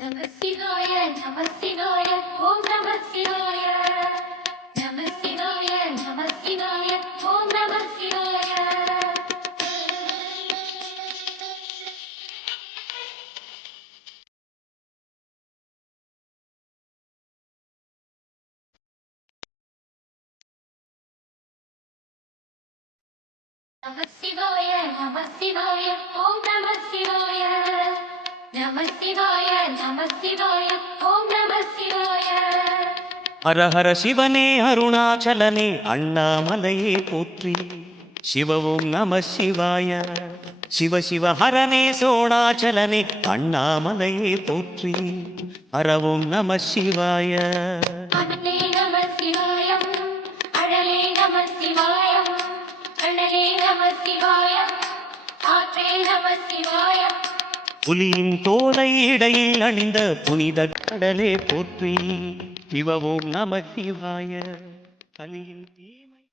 Namah Shivaya, Namah Shivaya, Om Namah Shivaya. Namah Shivaya, Namah Shivaya, Om Namah Shivaya. Namah Shivaya, Namah Shivaya, Om Namah Shivaya. Namah Shivaya, Namah Shivaya, Om Namah Shivaya. Hara Hara சிவனே அருணாச்சலனே அண்ணாமலையே போற்றி சிவவும் நம சிவாய சிவ சிவ ஹரனே சோணாச்சலனே அண்ணாமலையே போற்றி ஹரவும் நம சிவாய அண்ணே நம சிவாயம், அழலே நம சிவாயம், அண்ணலே நம சிவாயம், ஆற்றே நம சிவாயம். புலியின் தோலை இடையில் அணிந்த புனித கடலே போற்றி சிவவும் நம சிவாய கலியின்